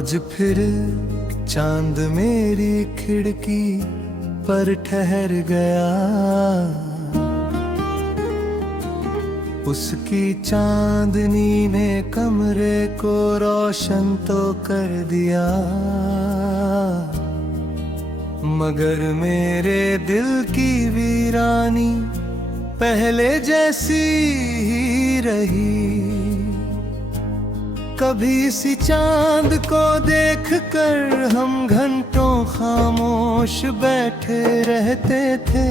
आज फिर चांद मेरी खिड़की पर ठहर गया। उसकी चांदनी ने कमरे को रोशन तो कर दिया, मगर मेरे दिल की वीरानी पहले जैसी ही रही। कभी इसी चांद को देखकर हम घंटों खामोश बैठे रहते थे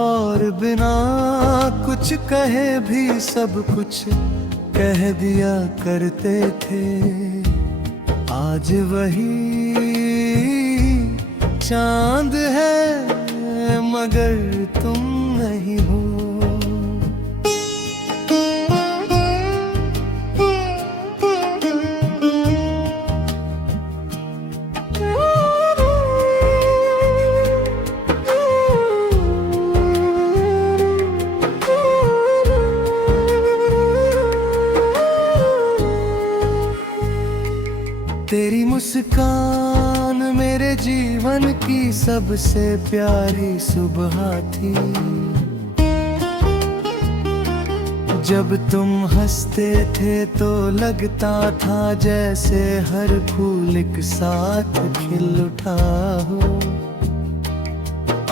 और बिना कुछ कहे भी सब कुछ कह दिया करते थे। आज वही चांद है मगर तुम नहीं हो। तेरी मुस्कान मेरे जीवन की सबसे प्यारी सुबह थी। जब तुम हंसते थे तो लगता था जैसे हर फूल एक साथ खिल उठा हो।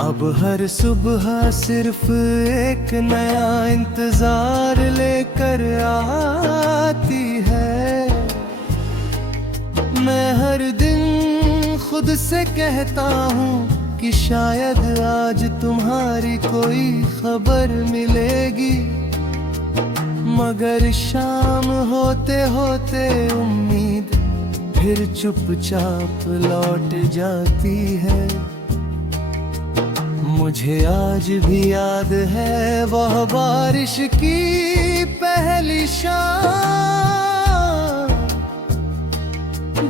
अब हर सुबह सिर्फ एक नया इंतजार लेकर आती है। मैं हर दिन खुद से कहता हूँ कि शायद आज तुम्हारी कोई खबर मिलेगी, मगर शाम होते होते उम्मीद फिर चुपचाप लौट जाती है। मुझे आज भी याद है वह बारिश की पहली शाम,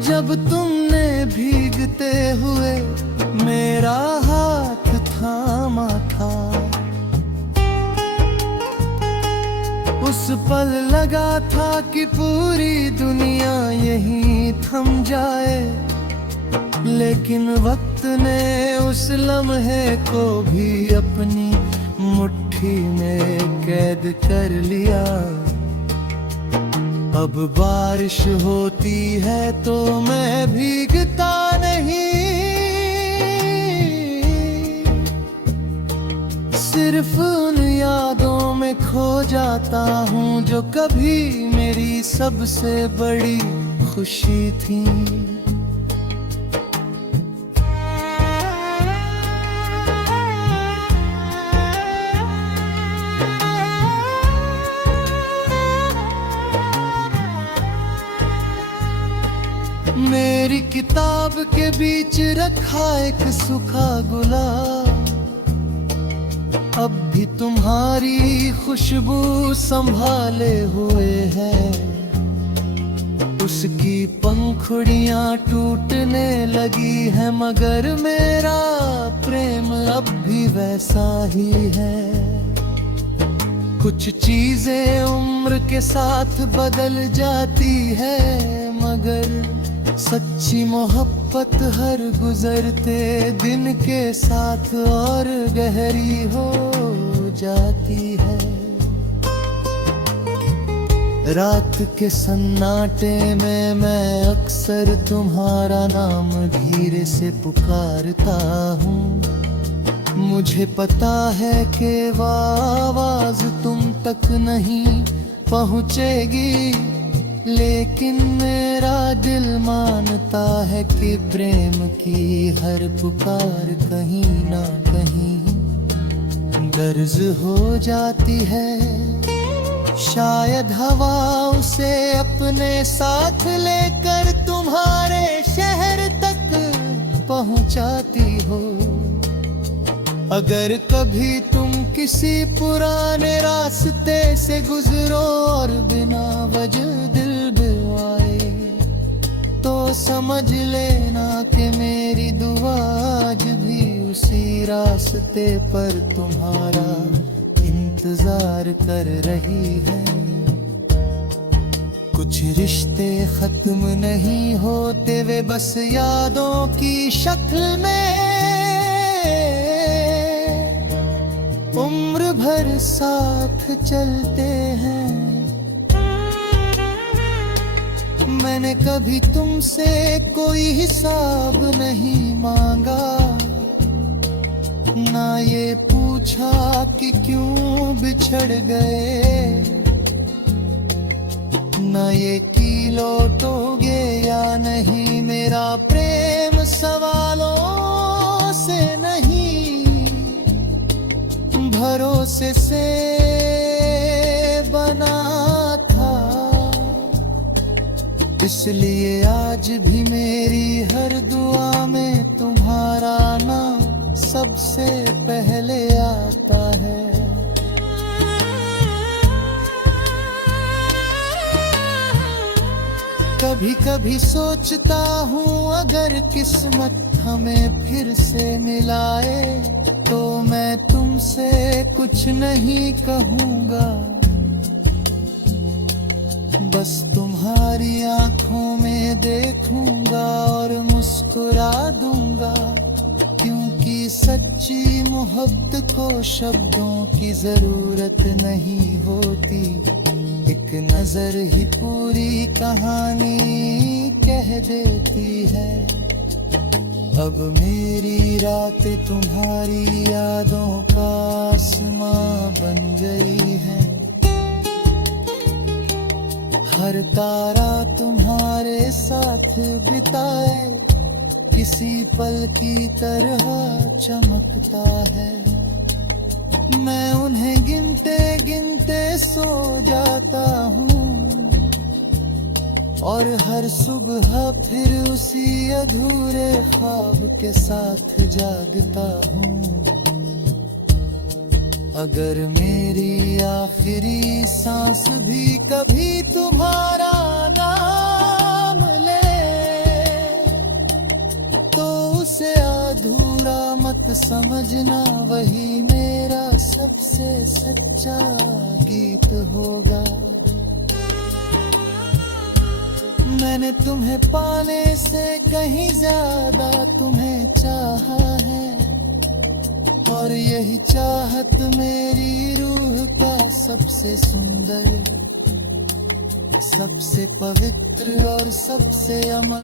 जब तुमने भीगते हुए मेरा हाथ थामा था। उस पल लगा था कि पूरी दुनिया यहीं थम जाए, लेकिन वक्त ने उस लम्हे को भी अपनी मुट्ठी में कैद कर लिया। अब बारिश होती है तो मैं भीगता नहीं, सिर्फ उन यादों में खो जाता हूँ जो कभी मेरी सबसे बड़ी खुशी थी। मेरी किताब के बीच रखा एक सूखा गुलाब अब भी तुम्हारी खुशबू संभाले हुए है। उसकी पंखुड़ियां टूटने लगी है, मगर मेरा प्रेम अब भी वैसा ही है। कुछ चीजें उम्र के साथ बदल जाती है, मगर सच्ची मोहब्बत हर गुजरते दिन के साथ और गहरी हो जाती है। रात के सन्नाटे में मैं अक्सर तुम्हारा नाम धीरे से पुकारता हूँ। मुझे पता है कि वो आवाज तुम तक नहीं पहुँचेगी, लेकिन मेरा दिल मानता है कि प्रेम की हर पुकार कहीं ना कहीं दर्ज हो जाती है। शायद हवा उसे अपने साथ लेकर तुम्हारे शहर तक पहुंचाती हो। अगर कभी तुम किसी पुराने रास्ते से गुजरो और बिना वजह दिल आए, तो समझ लेना कि मेरी दुआ आज भी उसी रास्ते पर तुम्हारा इंतजार कर रही है। कुछ रिश्ते खत्म नहीं होते, वे बस यादों की शक्ल में उम्र भर साथ चलते हैं। मैंने कभी तुमसे कोई हिसाब नहीं मांगा, ना ये पूछा कि क्यों बिछड़ गए, ना ये कि लौटोगे या नहीं। मेरा प्रेम सवालों से नहीं, भरोसे से बना था। इसलिए आज भी मेरी हर दुआ में तुम्हारा नाम सबसे पहले आता है। कभी कभी सोचता हूँ अगर किस्मत हमें फिर से मिलाए, तो मैं तुमसे कुछ नहीं कहूँगा, बस तुम्हारी आंखों में देखूंगा और मुस्कुरा दूंगा। क्योंकि सच्ची मोहब्बत को शब्दों की जरूरत नहीं होती, एक नजर ही पूरी कहानी कह देती है। अब मेरी रातें तुम्हारी यादों का आसमां बन गई है, हर तारा तुम्हारे साथ बिताए किसी पल की तरह चमकता है। मैं उन्हें गिनते गिनते सो जाता हूँ और हर सुबह फिर उसी अधूरे ख्वाब के साथ जागता हूँ। अगर मेरी आखिरी सांस भी कभी तुम्हारा नाम ले, तो उसे अधूरा मत समझना, वही मेरा सबसे सच्चा गीत होगा। मैंने तुम्हें पाने से कहीं ज्यादा तुम्हें चाहा है, और यही चाहत मेरी रूह का सबसे सुंदर, सबसे पवित्र और सबसे अमर